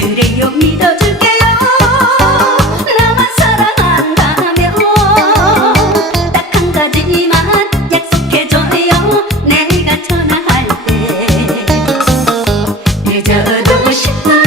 그래요 믿어줄게요. 나만 사랑한다면 딱 한 가지만 약속해줘요. 내가 전화할 때 늦어도 싶어